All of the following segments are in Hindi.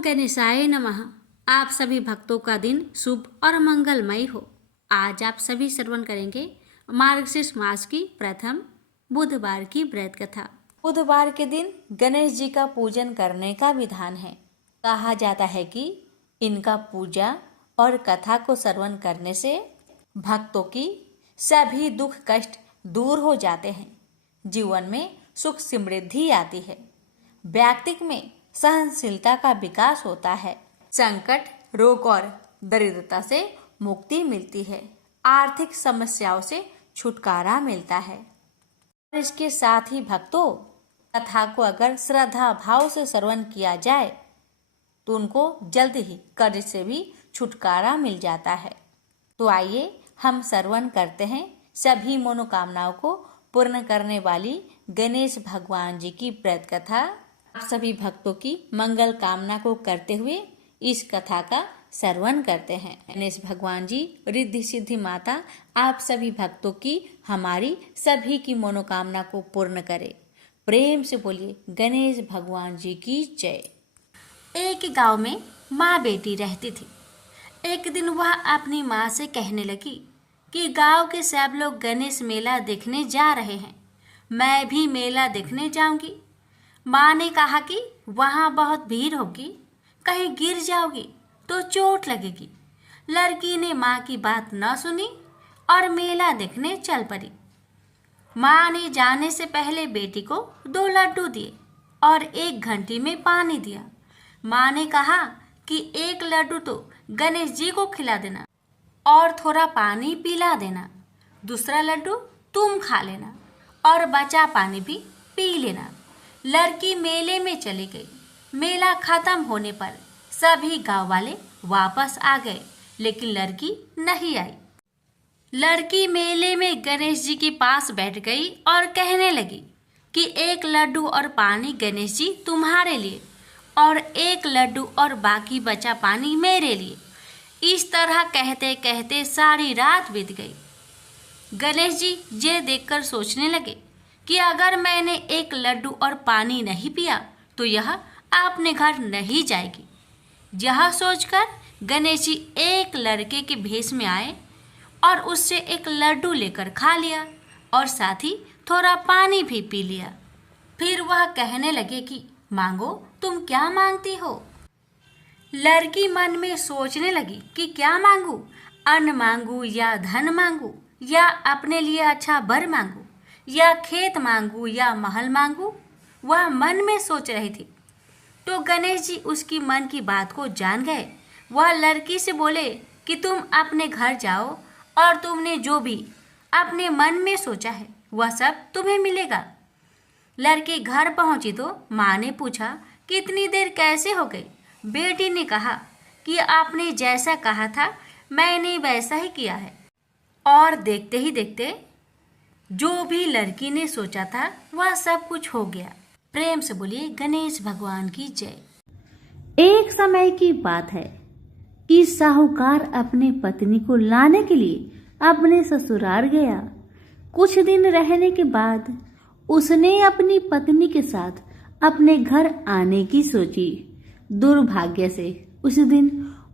ओम गणेशाय नमः। आप सभी भक्तों का दिन शुभ और मंगलमय हो। आज आप सभी श्रवण करेंगे मार्गशीर्ष मास की प्रथम बुधवार की व्रत कथा। बुधवार के दिन गणेश जी का पूजन करने का विधान है। कहा जाता है कि इनका पूजा और कथा को श्रवण करने से भक्तों की सभी दुख कष्ट दूर हो जाते हैं, जीवन में सुख समृद्धि आती है, व्यक्ति में सहनशीलता का विकास होता है, संकट रोग और दरिद्रता से मुक्ति मिलती है, आर्थिक समस्याओं से छुटकारा मिलता है। और इसके साथ ही भक्तों, कथा को अगर श्रद्धा भाव से श्रवण किया जाए तो उनको जल्द ही कर्ज से भी छुटकारा मिल जाता है। तो आइए हम श्रवण करते हैं सभी मनोकामनाओं को पूर्ण करने वाली गणेश भगवान जी की व्रत कथा। आप सभी भक्तों की मंगल कामना को करते हुए इस कथा का श्रवण करते हैं। गणेश भगवान जी, रिद्धि सिद्धि माता, आप सभी भक्तों की हमारी सभी की मनोकामना को पूर्ण करे। प्रेम से बोलिए गणेश भगवान जी की जय। एक गांव में माँ बेटी रहती थी। एक दिन वह अपनी माँ से कहने लगी कि गांव के सब लोग गणेश मेला देखने जा रहे हैं, मैं भी मेला देखने जाऊंगी। माँ ने कहा कि वहाँ बहुत भीड़ होगी, कहीं गिर जाओगी तो चोट लगेगी। लड़की ने माँ की बात न सुनी और मेला देखने चल पड़ी। माँ ने जाने से पहले बेटी को 2 लड्डू दिए और 1 घंटी में पानी दिया। माँ ने कहा कि 1 लड्डू तो गणेश जी को खिला देना और थोड़ा पानी पिला देना, दूसरा लड्डू तुम खा लेना और बचा पानी भी पी लेना। लड़की मेले में चली गई। मेला खत्म होने पर सभी गांव वाले वापस आ गए, लेकिन लड़की नहीं आई। लड़की मेले में गणेश जी के पास बैठ गई और कहने लगी कि 1 लड्डू और पानी गणेश जी तुम्हारे लिए और 1 लड्डू और बाकी बचा पानी मेरे लिए। इस तरह कहते कहते सारी रात बीत गई। गणेश जी ये देखकर सोचने लगे कि अगर मैंने 1 लड्डू और पानी नहीं पिया तो यह अपने घर नहीं जाएगी। यह सोचकर गणेश जी एक लड़के के भेष में आए और उससे 1 लड्डू लेकर खा लिया और साथ ही थोड़ा पानी भी पी लिया। फिर वह कहने लगे कि मांगो, तुम क्या मांगती हो। लड़की मन में सोचने लगी कि क्या मांगू, अन्न मांगू या धन मांगू या अपने लिए अच्छा वर मांगू या खेत मांगू या महल मांगू। वह मन में सोच रही थी। तो गणेश जी उसकी मन की बात को जान गए। वह लड़की से बोले कि तुम अपने घर जाओ और तुमने जो भी अपने मन में सोचा है वह सब तुम्हें मिलेगा। लड़की घर पहुंची तो माँ ने पूछा कि इतनी देर कैसे हो गई। बेटी ने कहा कि आपने जैसा कहा था मैंने वैसा ही किया है। और देखते ही देखते जो भी लड़की ने सोचा था वह सब कुछ हो गया। प्रेम से बोलिए गणेश भगवान की जय। एक समय की बात है कि साहूकार अपने पत्नी को लाने के लिए अपने ससुराल गया। कुछ दिन रहने के बाद उसने अपनी पत्नी के साथ अपने घर आने की सोची। दुर्भाग्य से उस दिन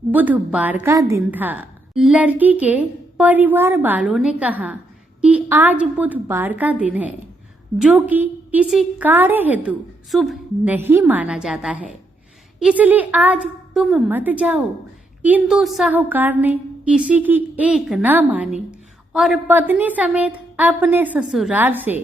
बुधवार का दिन था। लड़की के परिवार वालों ने कहा कि आज बुधवार का दिन है, जो कि किसी कार्य हेतु शुभ नहीं माना जाता है, इसलिए आज तुम मत जाओ। किंतु साहूकार ने किसी की एक ना मानी और पत्नी समेत अपने ससुराल से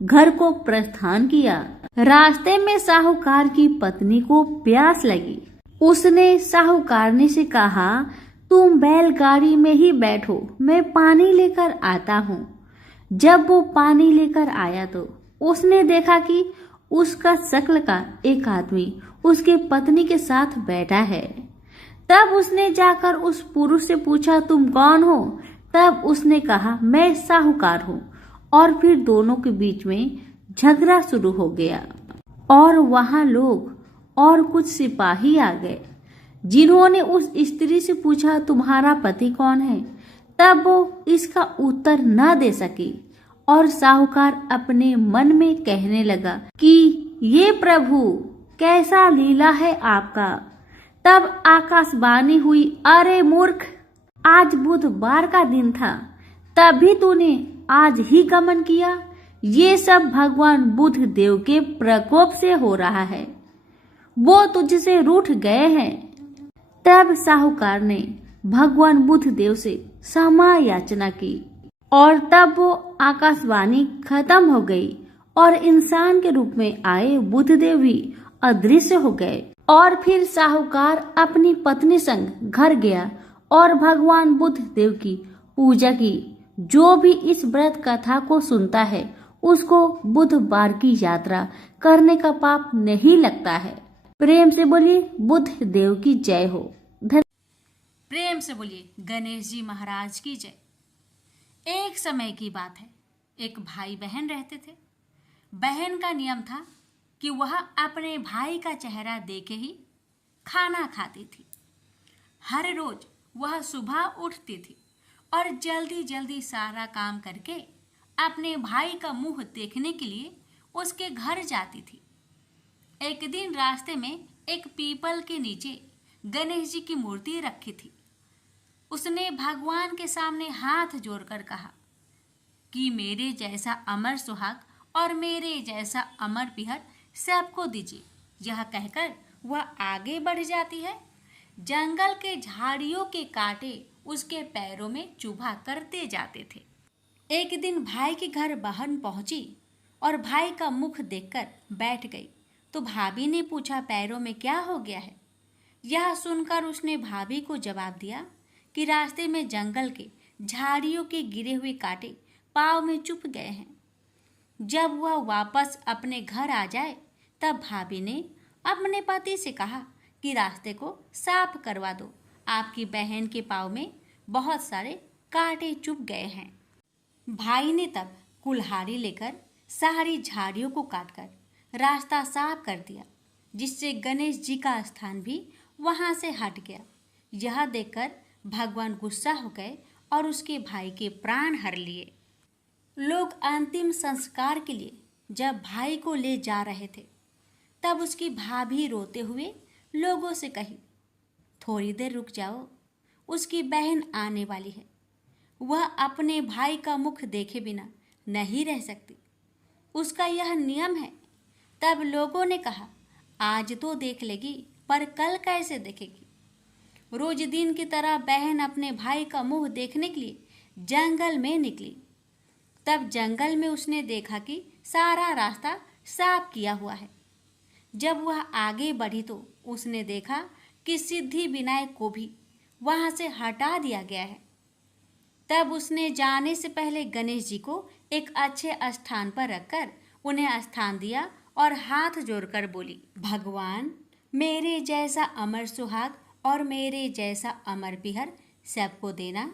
घर को प्रस्थान किया। रास्ते में साहूकार की पत्नी को प्यास लगी। उसने साहूकारनी से कहा, तुम बैलगाड़ी में ही बैठो, मैं पानी लेकर आता हूँ। जब वो पानी लेकर आया तो उसने देखा कि उसका शक्ल का एक आदमी उसके पत्नी के साथ बैठा है। तब उसने जाकर उस पुरुष से पूछा, तुम कौन हो। तब उसने कहा, मैं साहूकार हूँ। और फिर दोनों के बीच में झगड़ा शुरू हो गया और वहां लोग और कुछ सिपाही आ गए, जिन्होंने उस स्त्री से पूछा, तुम्हारा पति कौन है। तब वो इसका उत्तर न दे सकी और साहूकार अपने मन में कहने लगा कि ये प्रभु कैसा लीला है आपका। तब आकाशवाणी हुई, अरे मूर्ख, आज बुधवार का दिन था, तभी तूने आज ही गमन किया। ये सब भगवान बुध देव के प्रकोप से हो रहा है, वो तुझसे रूठ गए हैं। तब साहूकार ने भगवान बुध देव से क्षमा याचना की और तब वो आकाशवाणी खत्म हो गई और इंसान के रूप में आए बुधदेव भी अदृश्य हो गए। और फिर साहूकार अपनी पत्नी संग घर गया और भगवान बुद्ध देव की पूजा की। जो भी इस व्रत कथा को सुनता है उसको बुधवार की यात्रा करने का पाप नहीं लगता है। प्रेम से बोलिए बुद्ध देव की जय हो। प्रेम से बोलिए गणेश जी महाराज की जय। एक समय की बात है, एक भाई बहन रहते थे। बहन का नियम था कि वह अपने भाई का चेहरा देखे ही खाना खाती थी। हर रोज वह सुबह उठती थी और जल्दी जल्दी सारा काम करके अपने भाई का मुंह देखने के लिए उसके घर जाती थी। एक दिन रास्ते में एक पीपल के नीचे गणेश जी की मूर्ति रखी थी। उसने भगवान के सामने हाथ जोड़कर कहा कि मेरे जैसा अमर सुहाग और मेरे जैसा अमर पिहर सबको दीजिए। यह कहकर वह आगे बढ़ जाती है। जंगल के झाड़ियों के कांटे उसके पैरों में चुभा करते जाते थे। एक दिन भाई के घर बहन पहुंची और भाई का मुख देखकर बैठ गई तो भाभी ने पूछा, पैरों में क्या हो गया है? यह सुनकर उसने भाभी को जवाब दिया कि रास्ते में जंगल के झाड़ियों के गिरे हुए कांटे पाँव में चुभ गए हैं। जब वह वापस अपने घर आ जाए तब भाभी ने अपने पति से कहा कि रास्ते को साफ करवा दो, आपकी बहन के पाँव में बहुत सारे कांटे चुभ गए हैं। भाई ने तब कुल्हाड़ी लेकर सारी झाड़ियों को काटकर रास्ता साफ कर दिया, जिससे गणेश जी का स्थान भी वहां से हट गया। यह देखकर भगवान गुस्सा हो गए और उसके भाई के प्राण हर लिए। लोग अंतिम संस्कार के लिए जब भाई को ले जा रहे थे तब उसकी भाभी रोते हुए लोगों से कही, थोड़ी देर रुक जाओ, उसकी बहन आने वाली है, वह अपने भाई का मुख देखे बिना नहीं रह सकती, उसका यह नियम है। तब लोगों ने कहा, आज तो देख लेगी पर कल कैसे देखेगी? रोज दिन की तरह बहन अपने भाई का मुंह देखने के लिए जंगल में निकली। तब जंगल में उसने देखा कि सारा रास्ता साफ किया हुआ है। जब वह आगे बढ़ी तो उसने देखा कि सिद्धि विनायक को भी वहां से हटा दिया गया है। तब उसने जाने से पहले गणेश जी को एक अच्छे स्थान पर रखकर उन्हें स्थान दिया और हाथ जोड़कर बोली, भगवान मेरे जैसा अमर सुहाग और मेरे जैसा अमर पिहर सबको देना।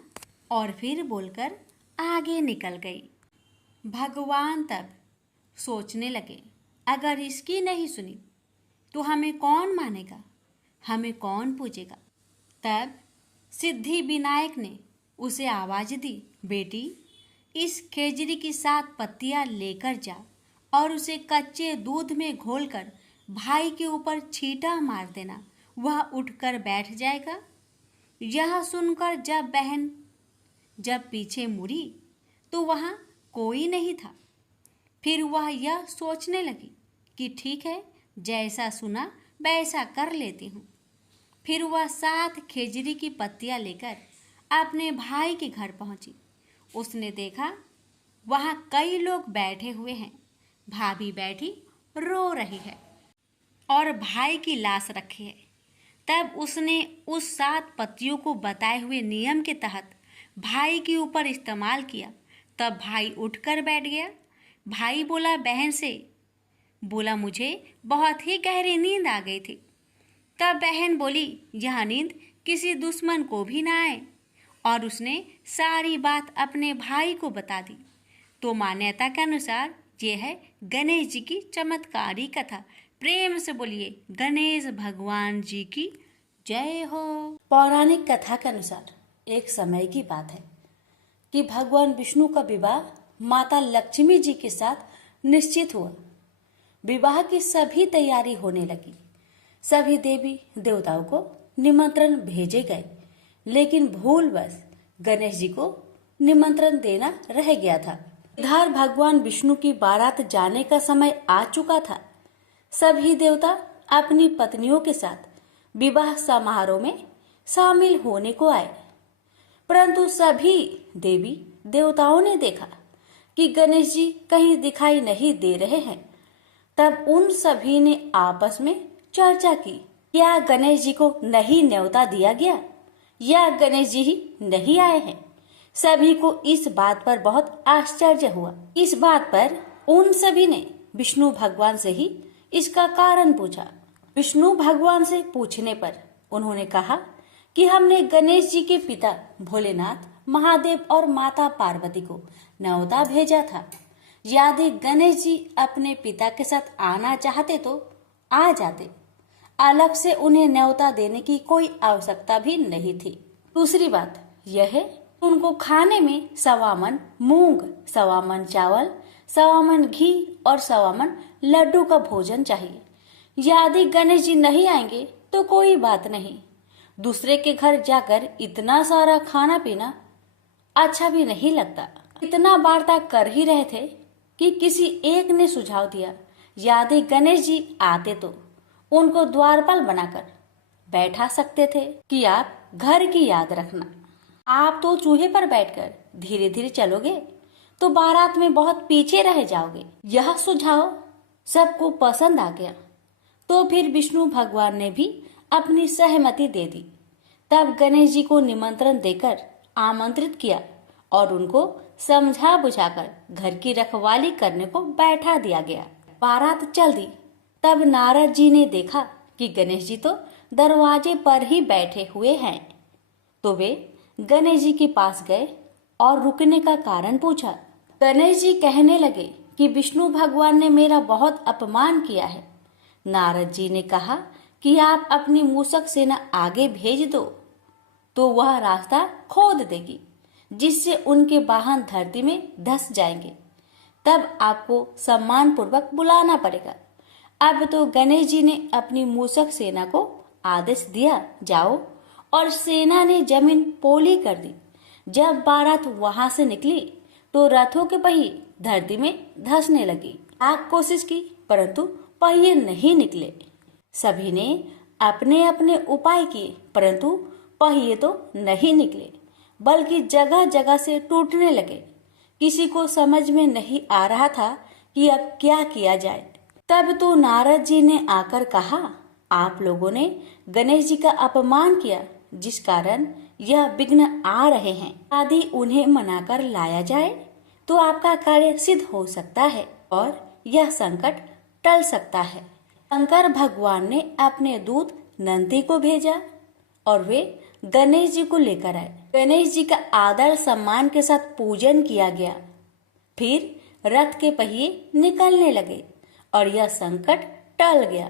और फिर बोलकर आगे निकल गई। भगवान तब सोचने लगे, अगर इसकी नहीं सुनी तो हमें कौन मानेगा, हमें कौन पूजेगा? तब सिद्धि विनायक ने उसे आवाज दी, बेटी इस खेजड़ी की 7 पत्तियां लेकर जा और उसे कच्चे दूध में घोलकर भाई के ऊपर छींटा मार देना, वह उठकर बैठ जाएगा। यह सुनकर जब बहन पीछे मुड़ी तो वहाँ कोई नहीं था। फिर वह यह सोचने लगी कि ठीक है, जैसा सुना वैसा कर लेती हूँ। फिर वह 7 खेजड़ी की पत्तियां लेकर अपने भाई के घर पहुंची। उसने देखा वहाँ कई लोग बैठे हुए हैं, भाभी बैठी रो रही है और भाई की लाश रखी है। तब उसने उस 7 पत्तियों को बताए हुए नियम के तहत भाई के ऊपर इस्तेमाल किया। तब भाई उठकर बैठ गया। भाई बोला बहन से, बोला मुझे बहुत ही गहरी नींद आ गई थी। तब बहन बोली, यह नींद किसी दुश्मन को भी ना आए, और उसने सारी बात अपने भाई को बता दी। तो मान्यता के अनुसार ये है गणेश जी की चमत्कारी कथा। प्रेम से बोलिए गणेश भगवान जी की जय हो। पौराणिक कथा के अनुसार एक समय की बात है कि भगवान विष्णु का विवाह माता लक्ष्मी जी के साथ निश्चित हुआ। विवाह की सभी तैयारी होने लगी। सभी देवी देवताओं को निमंत्रण भेजे गए, लेकिन भूलवश गणेश जी को निमंत्रण देना रह गया था। इधर भगवान विष्णु की बारात जाने का समय आ चुका था। सभी देवता अपनी पत्नियों के साथ विवाह समारोह में शामिल होने को आए, परंतु सभी देवी देवताओं ने देखा कि गणेश जी कहीं दिखाई नहीं दे रहे हैं। तब उन सभी ने आपस में चर्चा की, क्या गणेश जी को नहीं न्योता दिया गया या गणेश जी ही नहीं आए हैं। सभी को इस बात पर बहुत आश्चर्य हुआ। इस बात पर उन सभी ने विष्णु भगवान से ही इसका कारण पूछा। विष्णु भगवान से पूछने पर उन्होंने कहा कि हमने गणेश जी के पिता भोलेनाथ, महादेव और माता पार्वती को न्योता भेजा था। यदि गणेश जी अपने पिता के साथ आना चाहते तो आ जाते, अलग से उन्हें न्योता देने की कोई आवश्यकता भी नहीं थी। दूसरी बात यह है, उनको खाने में 1.25 मन मूंग, 1.25 मन चावल, 1.25 मन घी और 1.25 मन लड्डू का भोजन चाहिए। यदि गणेश जी नहीं आएंगे तो कोई बात नहीं, दूसरे के घर जाकर इतना सारा खाना पीना अच्छा भी नहीं लगता। इतना वार्ता कर ही रहे थे कि किसी एक ने सुझाव दिया, यदि गणेश जी आते तो उनको द्वारपाल बनाकर बैठा सकते थे कि आप घर की याद रखना, आप तो चूहे पर बैठकर धीरे धीरे चलोगे तो बारात में बहुत पीछे रह जाओगे। यह सुझाव सबको पसंद आ गया, तो फिर विष्णु भगवान ने भी अपनी सहमति दे दी। तब गणेश जी को निमंत्रण देकर आमंत्रित किया और उनको समझा बुझाकर घर की रखवाली करने को बैठा दिया गया। बारात चल दी। तब नारद जी ने देखा कि गणेश जी तो दरवाजे पर ही बैठे हुए हैं, तो वे गणेश जी के पास गए और रुकने का कारण पूछा। गणेश जी कहने लगे कि विष्णु भगवान ने मेरा बहुत अपमान किया है। नारद जी ने कहा कि आप अपनी मूषक सेना आगे भेज दो तो वह रास्ता खोद देगी, जिससे उनके वाहन धरती में धंस जाएंगे। तब आपको सम्मान पूर्वक बुलाना पड़ेगा। अब तो गणेश जी ने अपनी मूषक सेना को आदेश दिया, जाओ, और सेना ने जमीन पोली कर दी। जब बारात वहां से निकली तो रथों के पहिए धरती में धंसने लगी। लाख कोशिश की परंतु पहिए नहीं निकले। सभी ने अपने अपने उपाय किए, परंतु पहिए तो नहीं निकले, बल्कि जगह जगह से टूटने लगे। किसी को समझ में नहीं आ रहा था कि अब क्या किया जाए। तब तो नारद जी ने आकर कहा, आप लोगों ने गणेश जी का अपमान किया, जिस कारण यह विघ्न आ रहे हैं। यदि उन्हें मनाकर लाया जाए तो आपका कार्य सिद्ध हो सकता है और यह संकट टल सकता है। शंकर भगवान ने अपने दूत नंदी को भेजा और वे गणेश जी को लेकर आए। गणेश जी का आदर सम्मान के साथ पूजन किया गया। फिर रथ के पहिए निकलने लगे और यह संकट टल गया।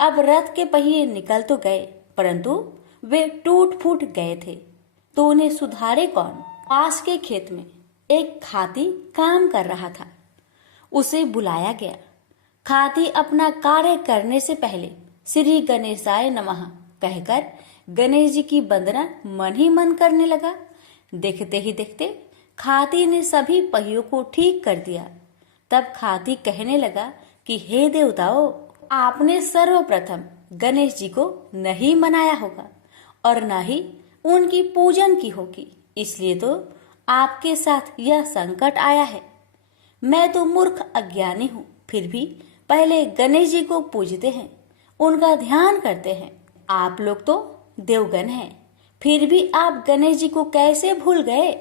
अब रथ के पहिए निकल तो गए, परंतु वे टूट फूट गए थे, तो उन्हें सुधारे कौन। पास के खेत में एक खाती काम कर रहा था। उसे बुलाया गया। खाती अपना कार्य करने से पहले श्री गणेशाय नमः कहकर गणेश जी की वंदना मन ही मन करने लगा। देखते ही देखते खाती ने सभी पहियों को ठीक कर दिया। तब खाती कहने लगा कि हे देवताओं, आपने सर्वप्रथम गणेश जी को नहीं मनाया होगा और न ही उनकी पूजन की होगी, इसलिए तो आपके साथ यह संकट आया है। मैं तो मूर्ख अज्ञानी हूँ, फिर भी पहले गणेश जी को पूजते हैं, उनका ध्यान करते हैं। आप लोग तो देवगण हैं, फिर भी आप गणेश जी को कैसे भूल गए।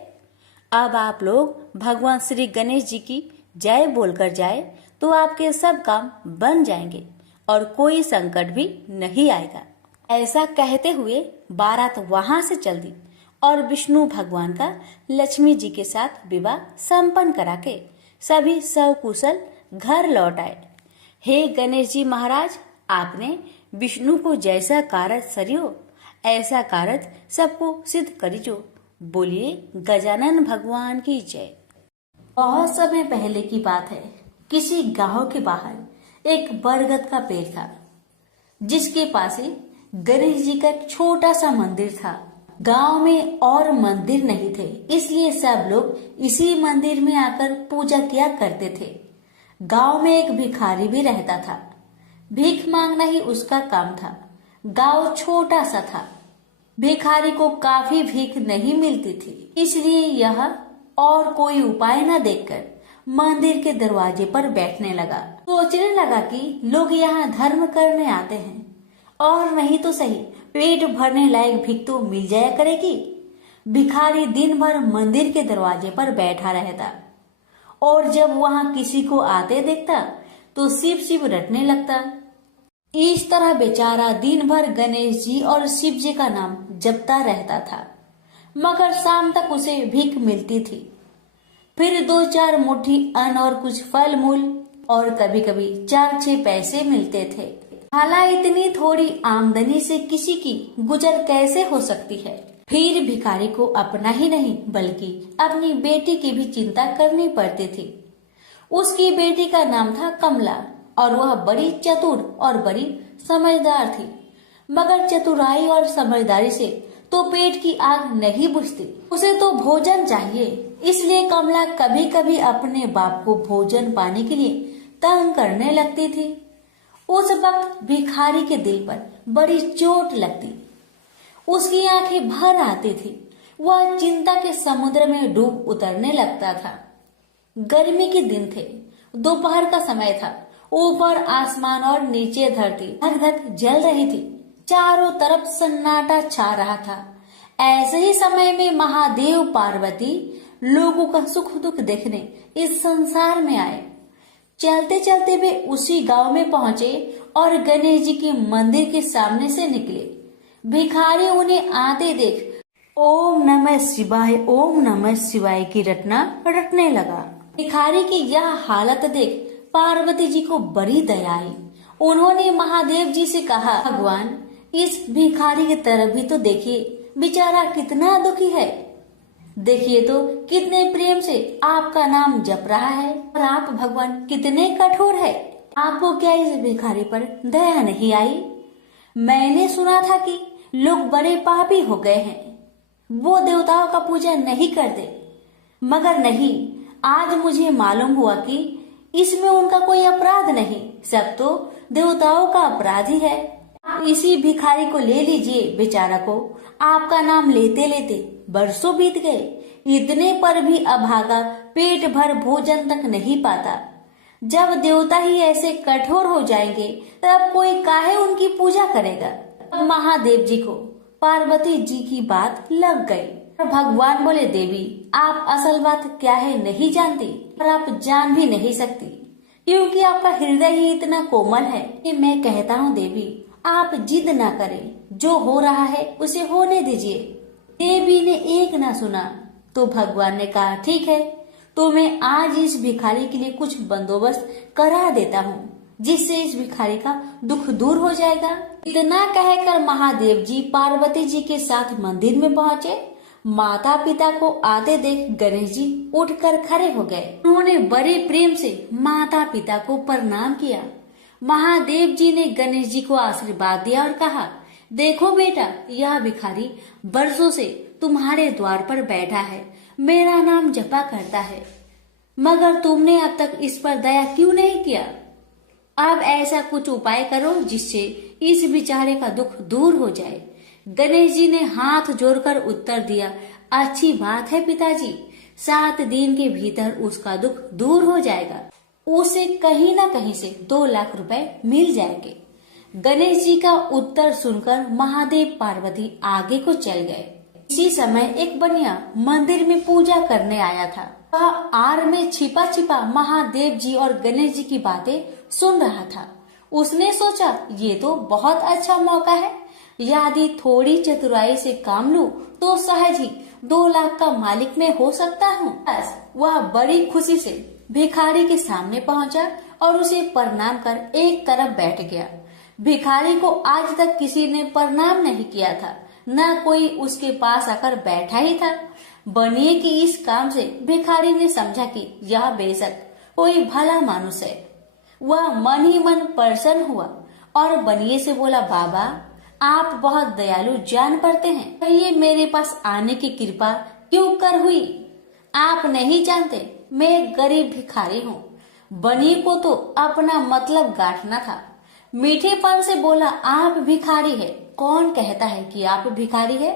अब आप लोग भगवान श्री गणेश जी की जय बोलकर जाए तो आपके सब काम बन जाएंगे और कोई संकट भी नहीं आएगा। ऐसा कहते हुए बारात वहां से चल दी और विष्णु भगवान का लक्ष्मी जी के साथ विवाह संपन्न करा के सभी सकुशल घर लौट आए। हे गणेश जी महाराज, आपने विष्णु को जैसा कार्य सरियो ऐसा कार्य सबको सिद्ध करिजो। बोलिए गजानन भगवान की जय। बहुत समय पहले की बात है। किसी गांव के बाहर एक बरगद का पेड़ था, जिसके पास ही गणेश जी का एक छोटा सा मंदिर था। गांव में और मंदिर नहीं थे, इसलिए सब लोग इसी मंदिर में आकर पूजा किया करते थे। गांव में एक भिखारी भी रहता था। भीख मांगना ही उसका काम था। गांव छोटा सा था। भिखारी को काफी भीख नहीं मिलती थी, इसलिए यह और कोई उपाय न देखकर मंदिर के दरवाजे पर बैठने लगा। सोचने लगा कि लोग यहाँ धर्म करने आते हैं और नहीं तो सही पेट भरने लायक भीख तो मिल जाया करेगी। भिखारी दिन भर मंदिर के दरवाजे पर बैठा रहता और जब वहाँ किसी को आते देखता तो शिव शिव रटने लगता। इस तरह बेचारा दिन भर गणेश जी और शिव जी का नाम जपता रहता था, मगर शाम तक उसे भीख मिलती थी। फिर 2-4 मुट्ठी अन्न और कुछ फल मूल और कभी कभी 4-6 पैसे मिलते थे। हालांकि इतनी थोड़ी आमदनी से किसी की गुजर कैसे हो सकती है। फिर भिखारी को अपना ही नहीं बल्कि अपनी बेटी की भी चिंता करनी पड़ती थी। उसकी बेटी का नाम था कमला और वह बड़ी चतुर और बड़ी समझदार थी, मगर चतुराई और समझदारी से तो पेट की आग नहीं बुझती, उसे तो भोजन चाहिए। इसलिए कमला कभी कभी अपने बाप को भोजन पाने के लिए तंग करने लगती थी। उस वक्त भिखारी के दिल पर बड़ी चोट लगती, उसकी आंखें भर आती थी। वह चिंता के समुद्र में डूब उतरने लगता था। गर्मी के दिन थे, दोपहर का समय था। ऊपर आसमान और नीचे धरती धक धक जल रही थी। चारों तरफ सन्नाटा छा रहा था। ऐसे ही समय में महादेव पार्वती लोगों का सुख दुख देखने इस संसार में आए। चलते चलते वे उसी गांव में पहुंचे और गणेश जी के मंदिर के सामने से निकले। भिखारी उन्हें आते देख ओम नमः शिवाय की रटना रटने लगा। भिखारी की यह हालत देख पार्वती जी को बड़ी दया आई। उन्होंने महादेव जी से कहा, भगवान इस भिखारी की तरफ भी तो देखिए, बेचारा कितना दुखी है। देखिए तो कितने प्रेम से आपका नाम जप रहा है और आप भगवान कितने कठोर है। आपको क्या इस भिखारी पर दया नहीं आई? मैंने सुना था कि लोग बड़े पापी हो गए हैं, वो देवताओं का पूजा नहीं करते, मगर नहीं, आज मुझे मालूम हुआ कि इसमें उनका कोई अपराध नहीं, सब तो देवताओं का अपराध ही है। आप इसी भिखारी को ले लीजिए। बेचारा को आपका नाम लेते लेते बरसों बीत गए, इतने पर भी अभागा पेट भर भोजन तक नहीं पाता। जब देवता ही ऐसे कठोर हो जाएंगे तब कोई काहे उनकी पूजा करेगा। अब महादेव जी को पार्वती जी की बात लग गई। भगवान बोले, देवी आप असल बात क्या है नहीं जानती और आप जान भी नहीं सकती, क्योंकि आपका हृदय ही इतना कोमल है कि मैं कहता हूँ देवी आप जिद ना करें, जो हो रहा है उसे होने दीजिए। देवी ने एक ना सुना तो भगवान ने कहा, ठीक है तो मैं आज इस भिखारी के लिए कुछ बंदोबस्त करा देता हूँ, जिससे इस भिखारी का दुख दूर हो जाएगा। इतना कहकर महादेव जी पार्वती जी के साथ मंदिर में पहुँचे। माता पिता को आते देख गणेश जी उठकर खड़े हो गए। उन्होंने बड़े प्रेम से माता पिता को प्रणाम किया। महादेव जी ने गणेश जी को आशीर्वाद दिया और कहा, देखो बेटा, यह भिखारी बरसों से तुम्हारे द्वार पर बैठा है, मेरा नाम जपा करता है, मगर तुमने अब तक इस पर दया क्यों नहीं किया? अब ऐसा कुछ उपाय करो जिससे इस बेचारे का दुख दूर हो जाए। गणेश जी ने हाथ जोड़कर उत्तर दिया, अच्छी बात है पिताजी, 7 दिन के भीतर उसका दुख दूर हो जाएगा, उसे कहीं न कहीं से 2 लाख रुपए मिल जाएंगे। गणेश जी का उत्तर सुनकर महादेव पार्वती आगे को चल गए। इसी समय एक बनिया मंदिर में पूजा करने आया था। वह आड़ में छिपा छिपा महादेव जी और गणेश जी की बातें सुन रहा था। उसने सोचा, ये तो बहुत अच्छा मौका है, यदि थोड़ी चतुराई से काम लूं तो सहज ही 2 लाख का मालिक मैं हो सकता हूँ। बस वह बड़ी खुशी से भिखारी के सामने पहुंचा और उसे प्रणाम कर एक तरफ बैठ गया। भिखारी को आज तक किसी ने प्रणाम नहीं किया था, न कोई उसके पास आकर बैठा ही था। बनिए की इस काम से भिखारी ने समझा कि यह बेशक कोई भला मानुष है। वह मन ही मन प्रसन्न हुआ और बनिए से बोला, बाबा आप बहुत दयालु जान पड़ते हैं। कहिए मेरे पास आने की कृपा क्यों कर हुई? आप नहीं जानते मैं एक गरीब भिखारी हूँ। बनिए को तो अपना मतलब गांठना था। मीठेपन से बोला, आप भिखारी है? कौन कहता है कि आप भिखारी है?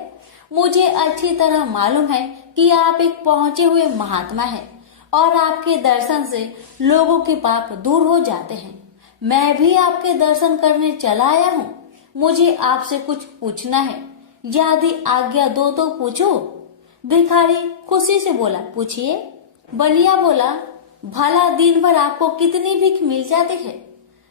मुझे अच्छी तरह मालूम है कि आप एक पहुंचे हुए महात्मा हैं और आपके दर्शन से लोगों के पाप दूर हो जाते हैं। मैं भी आपके दर्शन करने चला आया हूँ। मुझे आपसे कुछ पूछना है, यदि आज्ञा दो तो पूछो। भिखारी खुशी से बोला, पूछिए। बनिया बोला, भला दिन भर आपको कितनी भीख मिल जाती है?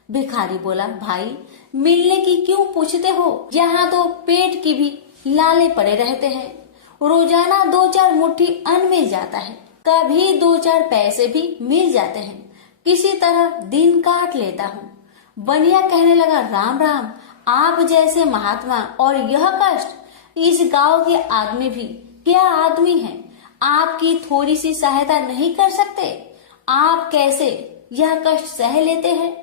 भिखारी बोला, भाई मिलने की क्यों पूछते हो? यहाँ तो पेट की भी लाले पड़े रहते हैं। रोजाना 2-4 मुट्ठी अन्न मिल जाता है, कभी 2-4 पैसे भी मिल जाते हैं। किसी तरह दिन काट लेता हूँ। बनिया कहने लगा, राम राम, आप जैसे महात्मा और यह कष्ट। इस गांव के आदमी भी क्या आदमी हैं? आपकी थोड़ी सी सहायता नहीं कर सकते? आप कैसे यह कष्ट सह लेते हैं?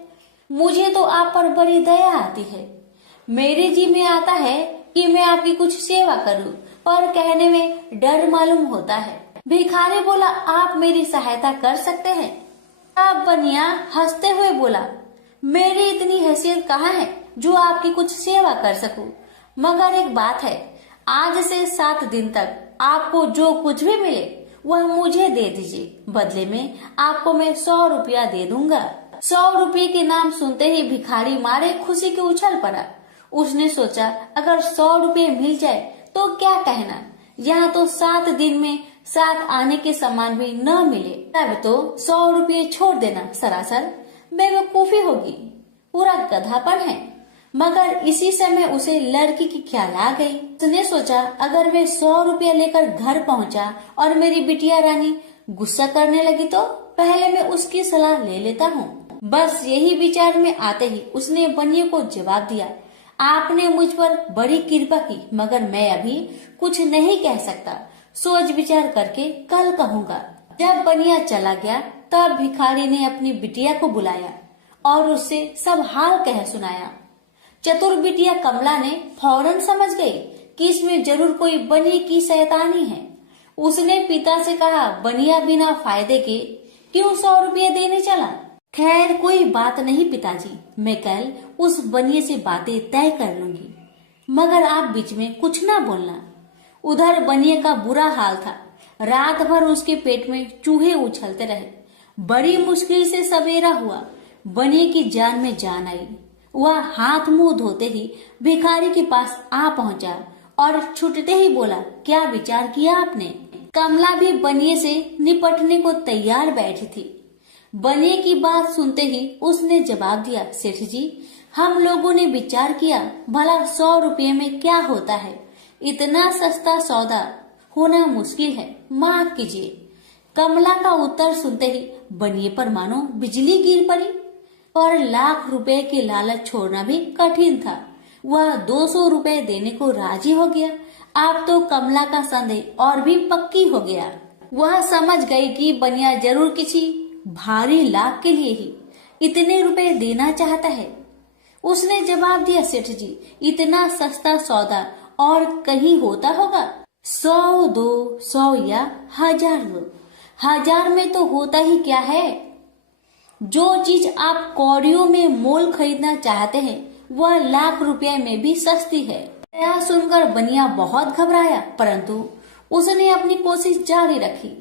मुझे तो आप पर बड़ी दया आती है। मेरे जी में आता है कि मैं आपकी कुछ सेवा करूं, पर कहने में डर मालूम होता है। भिखारी बोला, आप मेरी सहायता कर सकते हैं? अब बनिया हंसते हुए बोला, मेरी इतनी हैसियत कहाँ है जो आपकी कुछ सेवा कर सकूं? मगर एक बात है, आज से 7 दिन तक आपको जो कुछ भी मिले वह मुझे दे दीजिए। बदले में आपको मैं 100 रुपया दे दूंगा। 100 रुपये के नाम सुनते ही भिखारी मारे खुशी के उछल पड़ा। उसने सोचा, अगर 100 रुपये मिल जाए तो क्या कहना, यहाँ तो 7 दिन में 7 आने के सामान भी न मिले, तब तो 100 रुपये छोड़ देना सरासर बेवकूफी होगी, पूरा गधापन है। मगर इसी समय उसे लड़की की ख्याल आ गई। उसने सोचा, अगर मैं 100 रुपया लेकर घर पहुंचा और मेरी बिटिया रानी गुस्सा करने लगी तो पहले मैं उसकी सलाह ले लेता हूँ। बस यही विचार में आते ही उसने बनिए को जवाब दिया, आपने मुझ पर बड़ी कृपा की, मगर मैं अभी कुछ नहीं कह सकता। सोच विचार करके कल कहूँगा। जब बनिया चला गया तब भिखारी ने अपनी बिटिया को बुलाया और उससे सब हाल कह सुनाया। चतुर बिटिया कमला ने फौरन समझ गई कि इसमें जरूर कोई बनिए की शैतानी है। उसने पिता से कहा, बनिया बिना फायदे के क्यों 100 रुपये देने चला? खैर कोई बात नहीं पिताजी, मैं कल उस बनिए से बातें तय कर लूंगी, मगर आप बीच में कुछ ना बोलना। उधर बनिए का बुरा हाल था। रात भर उसके पेट में चूहे उछलते रहे। बड़ी मुश्किल से सवेरा हुआ। बनिए की जान में जान आई। वह हाथ मुंह धोते ही भिखारी के पास आ पहुंचा और छूटते ही बोला, क्या विचार किया आपने? कमला भी बनिए से निपटने को तैयार बैठी थी। बनिए की बात सुनते ही उसने जवाब दिया, सेठ जी, हम लोगों ने विचार किया, भला 100 रुपये में क्या होता है? इतना सस्ता सौदा होना मुश्किल है, माफ कीजिए। कमला का उत्तर सुनते ही बनिए पर मानो बिजली गिर पड़ी और लाख रुपए के लालच छोड़ना भी कठिन था। वह 200 रुपए देने को राजी हो गया। अब तो कमला का संदेह और भी पक्की हो गया। वह समझ गई कि बनिया जरूर किसी भारी लाभ के लिए ही इतने रुपए देना चाहता है। उसने जवाब दिया, सेठ जी, इतना सस्ता सौदा और कहीं होता होगा? 100 दो, 100 या 1000 दो। 1000 में तो होता ही क्या है? जो चीज आप कौड़ियों में मोल खरीदना चाहते हैं वह लाख रुपए में भी सस्ती है। यह सुनकर बनिया बहुत घबराया, परंतु उसने अपनी कोशिश जारी रखी।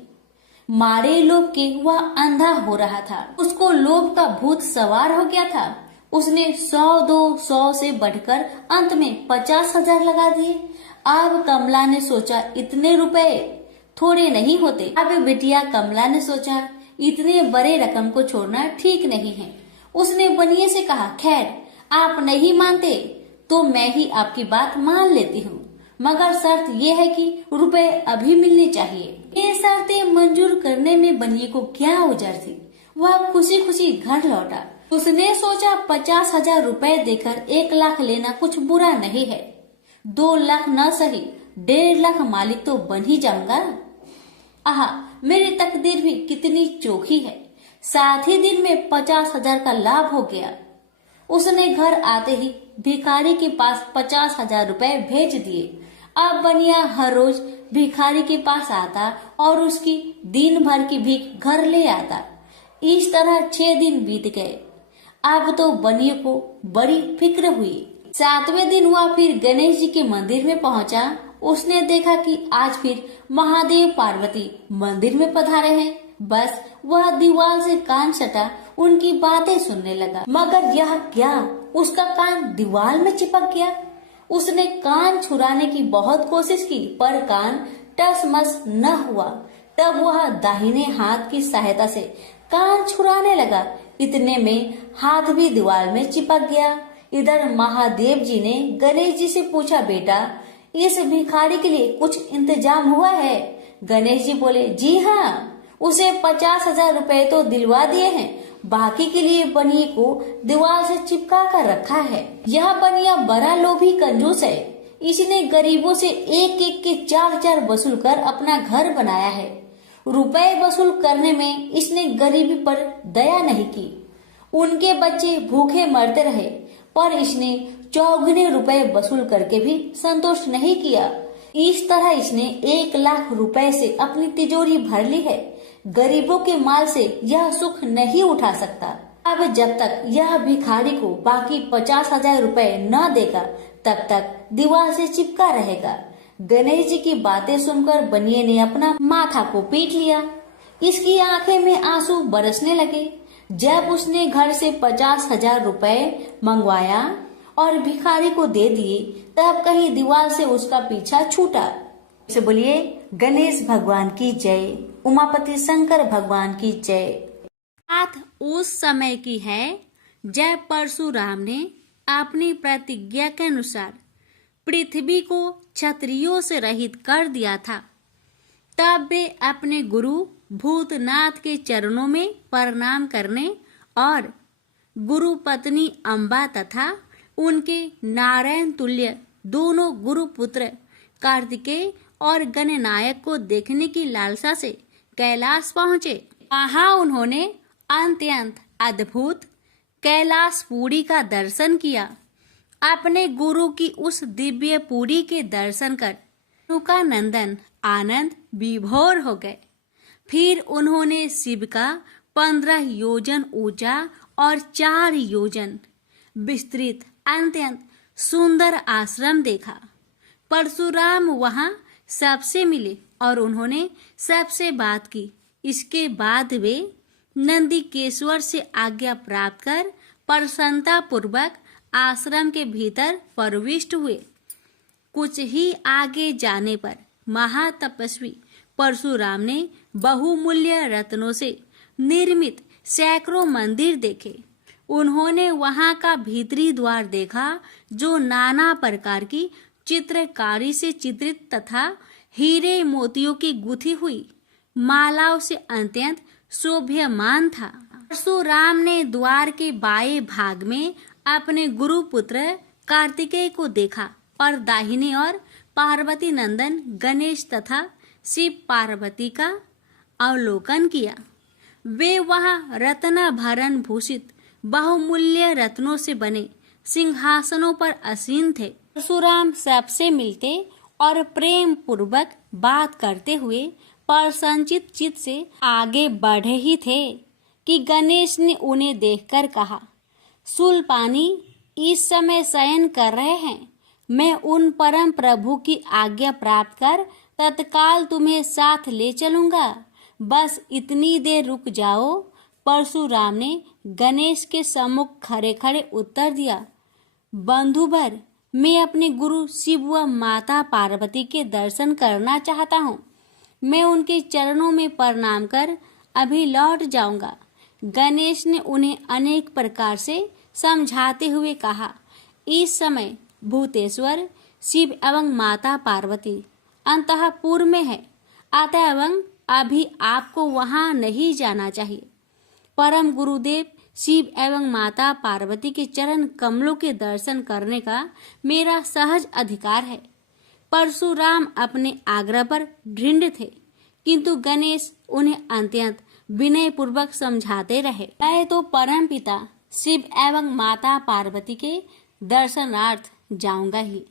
मारे लोभ के वह अंधा हो रहा था। उसको लोभ का भूत सवार हो गया था। उसने 100 दो, 100 से बढ़कर अंत में 50,000 लगा दिए। अब कमला ने सोचा, इतने रुपए थोड़े नहीं होते। अब बिटिया कमला ने सोचा, इतने बड़े रकम को छोड़ना ठीक नहीं है। उसने बनिए से कहा, खैर आप नहीं मानते तो मैं ही आपकी बात मान लेती हूँ, मगर शर्त यह है कि रुपए अभी मिलने चाहिए। ये शर्तें मंजूर करने में बनिए को क्या उजर थी। वह खुशी खुशी घर लौटा। उसने सोचा 50,000 रुपए देकर 1 लाख लेना कुछ बुरा नहीं है। 2 लाख न सही 1.5 लाख मालिक तो बन ही जाऊंगा। आहा, मेरी तकदीर भी कितनी चोखी है। 7 ही दिन में 50,000 का लाभ हो गया। उसने घर आते ही भिखारी के पास 50,000 रुपए भेज दिए। अब बनिया हर रोज भिखारी के पास आता और उसकी दिन भर की भीख घर ले आता। इस तरह 6 दिन बीत गए। अब तो बनिए को बड़ी फिक्र हुई। 7वें दिन वह फिर गणेश जी के मंदिर में पहुंचा। उसने देखा कि आज फिर महादेव पार्वती मंदिर में पधारे हैं। बस वह दीवार से कान सटा उनकी बातें सुनने लगा, मगर यह क्या, उसका कान दीवार में चिपक गया। उसने कान छुड़ाने की बहुत कोशिश की, पर कान टस-मस न हुआ। तब वह दाहिने हाथ की सहायता से कान छुड़ाने लगा। इतने में हाथ भी दीवार में चिपक गया। इधर महादेव जी ने गणेश जी से पूछा, बेटा इस भिखारी के लिए कुछ इंतजाम हुआ है? गणेश जी बोले, जी हाँ, उसे 50,000 रुपए तो दिलवा दिए हैं, बाकी के लिए बनिए को दीवार से चिपका कर रखा है। यह बनिया बड़ा लोभी कंजूस है। इसने गरीबों से एक एक के 4-4 वसूल कर अपना घर बनाया है। रुपए वसूल करने में इसने गरीबी पर दया नहीं की। उनके बच्चे भूखे मरते रहे, पर इसने चौगुने रुपए वसूल करके भी संतोष नहीं किया। इस तरह इसने 1 लाख रुपए से अपनी तिजोरी भर ली है। गरीबों के माल से यह सुख नहीं उठा सकता। अब जब तक यह भिखारी को बाकी 50,000 रुपए न देगा, तब तक दीवार से चिपका रहेगा। गणेश जी की बातें सुनकर बनिए ने अपना माथा को पीट लिया। इसकी आंखें में आंसू बरसने लगे। जब उसने घर से 50,000 रुपए मंगवाया और भिखारी को दे दिए, तब कहीं दीवार से उसका पीछा छूटा। से बोलिए गणेश भगवान की जय, उमापति शंकर भगवान की जय। बात उस समय की है जब परशुराम ने अपनी प्रतिज्ञा के अनुसार पृथ्वी को क्षत्रियों से रहित कर दिया था। तब वे अपने गुरु भूतनाथ के चरणों में प्रणाम करने और गुरु पत्नी अम्बा तथा उनके नारायण तुल्य दोनों गुरु पुत्र कार्तिकेय और गणनायक को देखने की लालसा से कैलाश पहुँचे। वहाँ उन्होंने अत्यंत अद्भुत कैलाशपुरी का दर्शन किया। अपने गुरु की उस दिव्य पुरी के दर्शन कर उनका नंदन आनंद विभोर हो गए। फिर उन्होंने शिव का 15 योजन ऊंचा और 4 योजन विस्तृत अत्यंत सुंदर आश्रम देखा। परशुराम वहां सबसे मिले और उन्होंने सबसे बात की। इसके बाद वे नंदीकेश्वर से आज्ञा प्राप्त कर प्रसन्नता पूर्वक आश्रम के भीतर प्रविष्ट हुए। कुछ ही आगे जाने पर महातपस्वी परशुराम ने बहुमूल्य रत्नों से निर्मित सैकड़ों मंदिर देखे। उन्होंने वहां का भीतरी द्वार देखा, जो नाना प्रकार की चित्रकारी से चित्रित तथा हीरे मोतियों की गुथी हुई मालाओं से अत्यंत शोभ्यमान था। परशुराम ने द्वार के बाएं भाग में अपने गुरु पुत्र कार्तिकेय को देखा और दाहिने और पार्वती नंदन गणेश तथा शिव पार्वती का अवलोकन किया। वे वहां रत्न भरण भूषित बहुमूल्य रत्नों से बने सिंहासनों पर आसीन थे। परशुराम सबसे मिलते और प्रेम पूर्वक बात करते हुए प्रसन्नचित चित्त से आगे बढ़े ही थे कि गणेश ने उन्हें देखकर कहा, शूलपाणी इस समय शयन कर रहे हैं। मैं उन परम प्रभु की आज्ञा प्राप्त कर तत्काल तुम्हें साथ ले चलूंगा। बस इतनी देर रुक जाओ। परशुराम ने गणेश के सम्मुख खड़े खड़े उत्तर दिया, बंधुवर, मैं अपने गुरु शिव व माता पार्वती के दर्शन करना चाहता हूँ। मैं उनके चरणों में प्रणाम कर अभी लौट जाऊंगा। गणेश ने उन्हें अनेक प्रकार से समझाते हुए कहा, इस समय भूतेश्वर शिव एवं माता पार्वती अंतःपुर में है, अतएव अभी आपको वहां नहीं जाना चाहिए। परम गुरुदेव शिव एवं माता पार्वती के चरण कमलों के दर्शन करने का मेरा सहज अधिकार है। परशुराम अपने आग्रह पर दृढ़ थे, किंतु गणेश उन्हें अत्यंत विनय पूर्वक समझाते रहे। मैं तो परम पिता शिव एवं माता पार्वती के दर्शनार्थ जाऊंगा ही।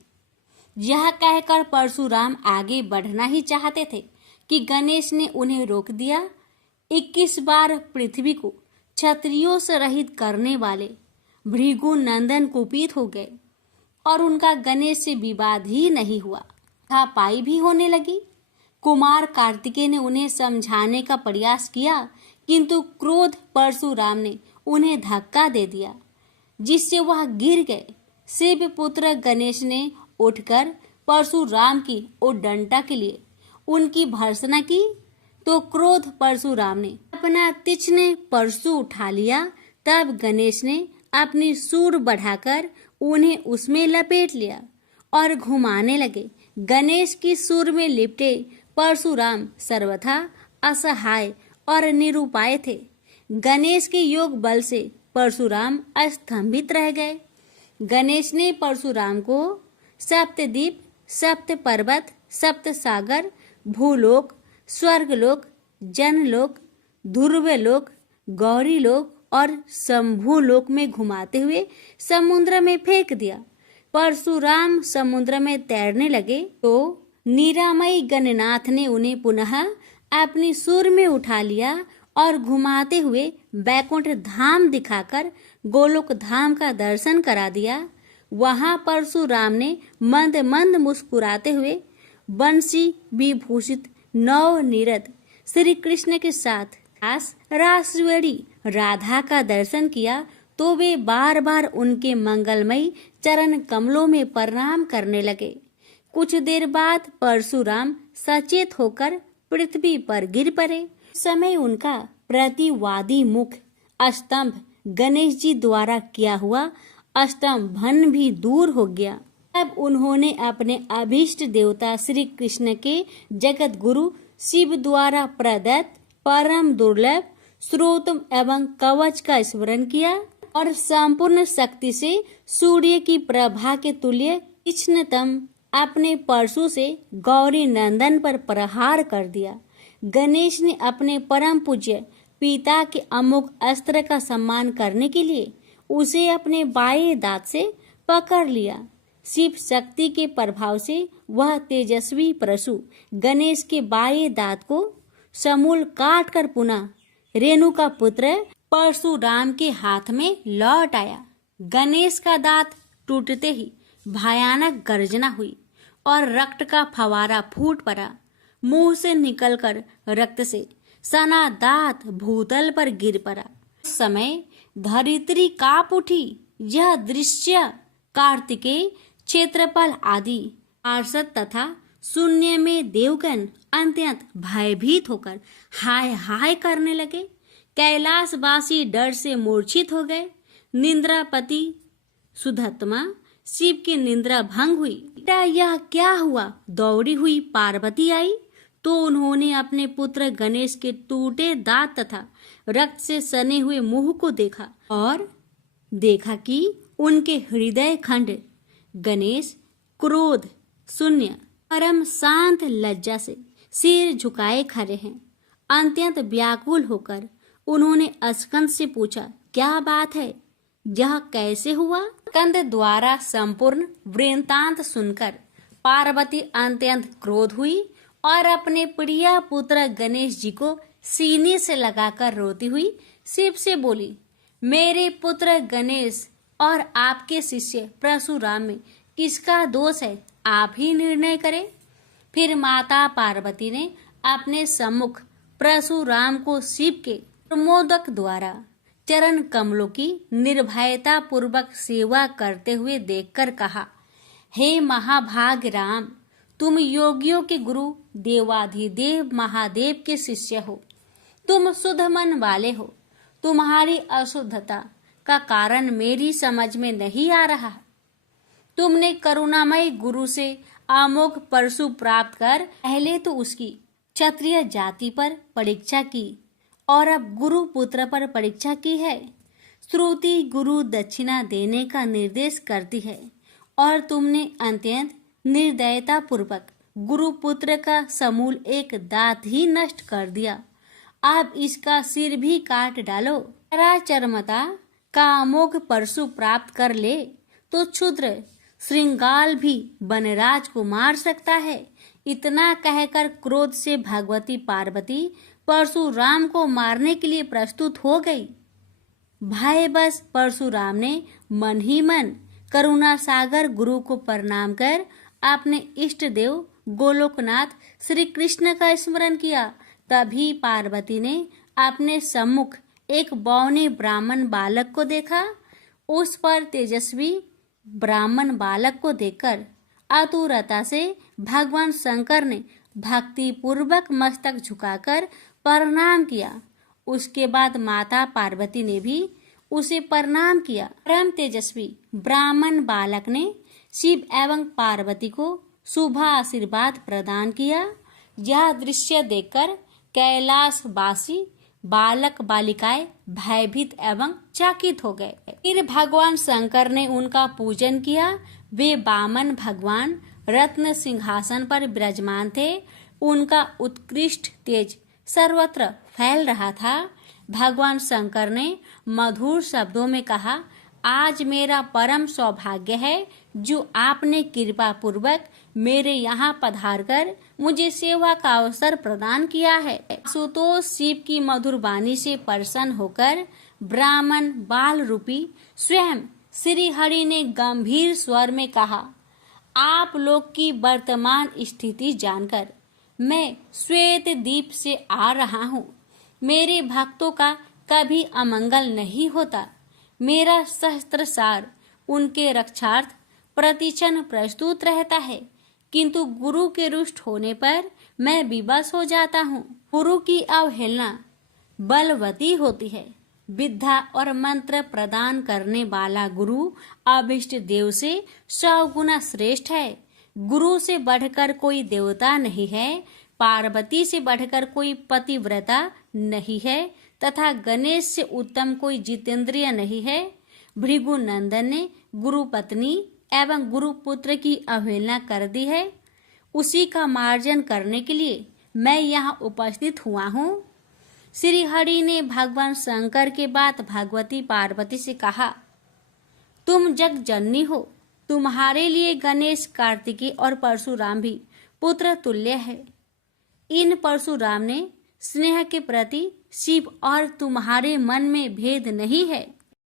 यह कहकर परशुराम आगे बढ़ना ही चाहते थे कि गणेश ने उन्हें रोक दिया। 21 बार पृथ्वी को क्षत्रियों से रहित करने वाले भृगु नंदन कुपित हो गए और उनका गणेश से विवाद ही नहीं हुआ, हाथापाई भी होने लगी। कुमार कार्तिकेय ने उन्हें समझाने का प्रयास किया, किंतु क्रोध परशुराम ने उन्हें धक्का दे दिया, जिससे वह गिर गए। शिव पुत्र गणेश ने उठकर परशुराम की उद्दंडता के लिए उनकी भर्त्सना की, तो क्रोध परशुराम ने अपना तीक्ष्ण परशु उठा लिया। तब गणेश ने अपनी सूंड बढ़ाकर उन्हें उसमें लपेट लिया और घुमाने लगे। गणेश की सूंड में लिपटे परशुराम सर्वथा असहाय और निरुपाय थे। गणेश के योग बल से परशुराम स्तंभित रह गए। गणेश ने परशुराम को सप्तद्वीप, सप्त पर्वत, सप्त सागर, भूलोक, स्वर्गलोक, जनलोक, ध्रुवलोक, गौरीलोक और शंभुलोक में घुमाते हुए समुद्र में फेंक दिया। परशुराम समुद्र में तैरने लगे तो निरामयी गणनाथ ने उन्हें पुनः अपनी सूंड में उठा लिया और घुमाते हुए बैकुंठ धाम दिखाकर गोलोक धाम का दर्शन करा दिया। वहां परशुराम ने मंद मंद मुस्कुराते हुए बंसी विभूषित नव निरत श्री कृष्ण के साथ रासवड़ी राधा का दर्शन किया, तो वे बार बार उनके मंगलमयी चरण कमलों में प्रणाम करने लगे। कुछ देर बाद परशुराम सचेत होकर पृथ्वी पर गिर पड़े। समय उनका प्रतिवादी मुख स्तंभ गणेश जी द्वारा किया हुआ स्तंभन भी दूर हो गया। तब उन्होंने अपने अभीष्ट देवता श्री कृष्ण के जगत गुरु शिव द्वारा प्रदत्त परम दुर्लभ स्रोत एवं कवच का स्मरण किया और संपूर्ण शक्ति से सूर्य की प्रभा के तुल्य तीक्ष्णतम अपने परशु से गौरी नंदन पर प्रहार कर दिया। गणेश ने अपने परम पूज्य पिता के अमोघ अस्त्र का सम्मान करने के लिए उसे अपने बाएं दांत से पकड़ लिया। शिव शक्ति के प्रभाव से वह तेजस्वी परशु गणेश के बाएं दांत को समूल काट कर पुनः रेणु का पुत्र परशुराम के हाथ में लौट आया। गणेश का दांत टूटते ही भयानक गर्जना हुई और रक्त का फवारा फूट पड़ा। मुंह से निकलकर रक्त से सना दांत भूतल पर गिर पड़ा। उस समय धरित्री कांप उठी। यह दृश्य कार्तिकेय, क्षेत्रपाल आदि पार्षद तथा शून्य में देवगण अत्यंत भयभीत होकर हाय हाय करने लगे। कैलाशवासी डर से मूर्छित हो गए। निंद्रापति सुधत्मा शिव की निंद्रा भंग हुई। बेटा यह क्या हुआ? दौड़ी हुई पार्वती आई तो उन्होंने अपने पुत्र गणेश के टूटे दांत तथा रक्त से सने हुए मुंह को देखा और देखा कि उनके हृदय खंड गणेश क्रोध शून्य परम शांत लज्जा से सिर झुकाए खड़े हैं। अत्यंत व्याकुल होकर उन्होंने स्कंद से पूछा, क्या बात है? यह कैसे हुआ? स्कंद द्वारा संपूर्ण वृत्तांत सुनकर पार्वती अत्यंत क्रोध हुई और अपने प्रिय पुत्र गणेश जी को सीने से लगाकर रोती हुई शिव से बोली, मेरे पुत्र गणेश और आपके शिष्य परशुराम में किसका दोष है? आप ही निर्णय करें। फिर माता पार्वती ने अपने सम्मुख परशुराम को शिव के प्रमोदक द्वारा चरण कमलों की निर्भयता पूर्वक सेवा करते हुए देखकर कहा, हे महाभाग राम, तुम योगियों के गुरु देवाधिदेव महादेव के शिष्य हो। तुम शुद्ध मन वाले हो। तुम्हारी अशुद्धता का कारण मेरी समझ में नहीं आ रहा। तुमने करुणामय गुरु से अमोघ परशु प्राप्त कर पहले तो उसकी क्षत्रिय जाति पर परीक्षा की और अब गुरु पुत्र पर परीक्षा की है। श्रुति गुरु दक्षिणा देने का निर्देश करती है और तुमने अत्यंत निर्दयता पूर्वक गुरु पुत्र का समूल एक दांत ही नष्ट कर दिया। अब इसका सिर भी काट डालो। चरमता का अमोघ परशु प्राप्त कर ले तो क्षुद्र श्रृंगाल भी वनराज को मार सकता है। इतना कहकर क्रोध से भगवती पार्वती परशुराम को मारने के लिए प्रस्तुत हो गई। भाई बस परशुराम ने मन ही मन करुणा सागर गुरु को प्रणाम कर अपने इष्ट देव गोलोकनाथ श्री कृष्ण का स्मरण किया। तभी पार्वती ने अपने सम्मुख एक बौने ब्राह्मण बालक को देखा। उस पर तेजस्वी ब्राह्मण बालक को देखकर आतुरता से भगवान शंकर ने भक्ति पूर्वक मस्तक झुकाकर प्रणाम किया। उसके बाद माता पार्वती ने भी उसे प्रणाम किया। परम तेजस्वी ब्राह्मण बालक ने शिव एवं पार्वती को शुभ आशीर्वाद प्रदान किया। यह दृश्य देखकर कैलाशवासी बालक बालिकाएं भयभीत एवं चकित हो गए। फिर भगवान शंकर ने उनका पूजन किया। वे वामन भगवान रत्न सिंहासन पर विराजमान थे। उनका उत्कृष्ट तेज सर्वत्र फैल रहा था। भगवान शंकर ने मधुर शब्दों में कहा, आज मेरा परम सौभाग्य है जो आपने कृपा पूर्वक मेरे यहाँ पधार कर मुझे सेवा का अवसर प्रदान किया है। सुतोष शिव की मधुर वाणी से प्रसन्न होकर ब्राह्मण बाल रूपी स्वयं श्री हरि ने गंभीर स्वर में कहा, आप लोग की वर्तमान स्थिति जानकर मैं श्वेत द्वीप से आ रहा हूँ। मेरे भक्तों का कभी अमंगल नहीं होता। मेरा सहस्त्र सार उनके रक्षार्थ प्रतिक्षण प्रस्तुत रहता है, किंतु गुरु के रुष्ट होने पर मैं विवश हो जाता हूँ। गुरु की अवहेलना बलवती होती है। विद्या और मंत्र प्रदान करने वाला गुरु अभिष्ट देव से 100 गुना श्रेष्ठ है। गुरु से बढ़कर कोई देवता नहीं है, पार्वती से बढ़कर कोई पतिव्रता नहीं है तथा गणेश से उत्तम कोई जितेंद्रिय नहीं है। भृगु नंदन ने गुरु पत्नी एवं गुरु पुत्र की अवहेलना कर दी है। उसी का मार्जन करने के लिए मैं यहाँ उपस्थित हुआ हूँ। श्री हरि ने भगवान शंकर के बाद भगवती पार्वती से कहा, तुम जग जननी हो। तुम्हारे लिए गणेश, कार्तिकेय और परशुराम भी पुत्र तुल्य है। इन परशुराम ने स्नेह के प्रति शिव और तुम्हारे मन में भेद नहीं है।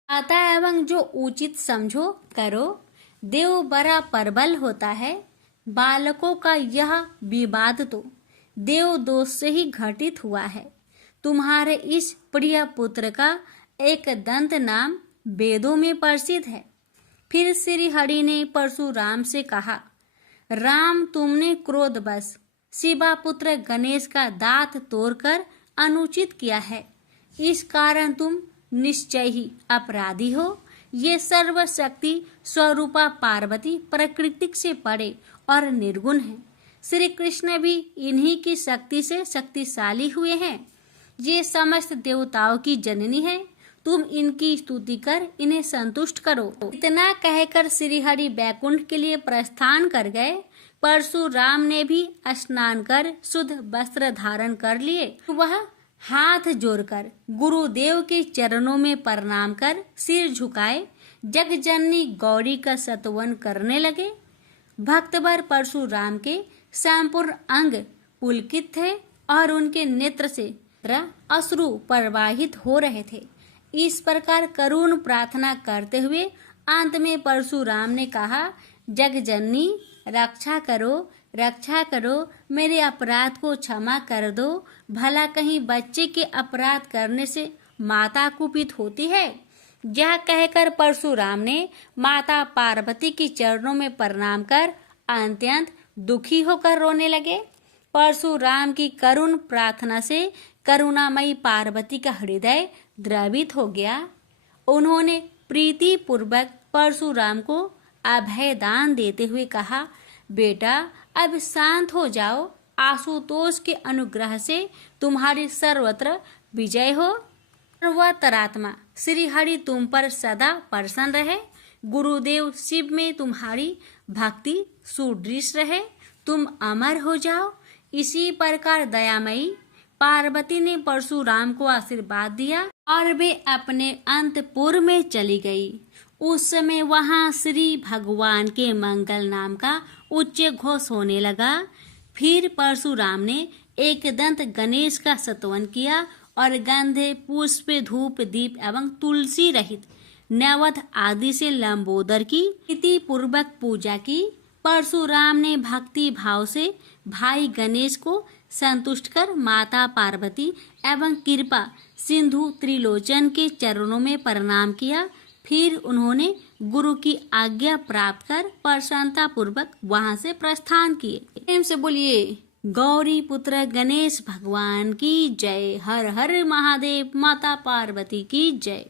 आता एवं जो उचित समझो करो। देव बड़ा प्रबल होता है। बालकों का यह विवाद तो देव दोष से ही घटित हुआ है। तुम्हारे इस प्रिय पुत्र का एक दंत नाम वेदों में प्रसिद्ध है। फिर श्री हरि ने परशुराम से कहा, राम, तुमने क्रोधवश शिवा पुत्र गणेश का दांत तोड़कर अनुचित किया है। इस कारण तुम निश्चय ही अपराधी हो। ये सर्वशक्ति स्वरूपा पार्वती प्रकृति से परे और निर्गुण है। श्री कृष्ण भी इन्हीं की शक्ति से शक्तिशाली हुए हैं। ये समस्त देवताओं की जननी है। तुम इनकी स्तुति कर इन्हें संतुष्ट करो। इतना कहकर श्री हरि बैकुंठ के लिए प्रस्थान कर गए। परशुराम ने भी स्नान कर शुद्ध वस्त्र धारण कर लिए। वह हाथ जोड़कर गुरुदेव के चरणों में प्रणाम कर सिर झुकाए जगजननी गौरी का स्तवन करने लगे। भक्तवर परशुराम के संपूर्ण अंग पुलकित थे और उनके नेत्र से अश्रु प्रवाहित हो रहे थे। इस प्रकार करुण प्रार्थना करते हुए अंत में परशुराम ने कहा, जगजननी रक्षा करो, मेरे अपराध को क्षमा कर दो। भला कहीं बच्चे के अपराध करने से माता कुपित होती है। यह कहकर परशुराम ने माता पार्वती के चरणों में प्रणाम कर अत्यंत दुखी होकर रोने लगे। परशुराम की करुण प्रार्थना से करुणामयी पार्वती का हृदय द्रवित हो गया। उन्होंने प्रीति पूर्वक परशुराम को अभय दान देते हुए कहा, बेटा अब शांत हो जाओ। आशुतोष के अनुग्रह से तुम्हारी सर्वत्र विजय हो। सर्वतरात्मा श्री हरि तुम पर सदा प्रसन्न रहे। गुरुदेव शिव में तुम्हारी भक्ति सुदृढ़ रहे। तुम अमर हो जाओ। इसी प्रकार दयामयी पार्वती ने परशुराम को आशीर्वाद दिया और वे अपने अंतपुर में चली गई। उस समय वहां श्री भगवान के मंगल नाम का उच्च घोष होने लगा। फिर परशुराम ने एक दंत गणेश का स्तवन किया और गंधे, पुष्प, धूप, दीप एवं तुलसी रहित नैवेद्य आदि से लंबोदर की विधि पूर्वक पूजा की। परशुराम ने भक्ति भाव से भाई गणेश को संतुष्ट कर माता पार्वती एवं कृपा सिंधु त्रिलोचन के चरणों में प्रणाम किया। फिर उन्होंने गुरु की आज्ञा प्राप्त कर प्रसन्नता पूर्वक वहां से प्रस्थान किए। प्रेम से बोलिए गौरी पुत्र गणेश भगवान की जय। हर हर महादेव। माता पार्वती की जय।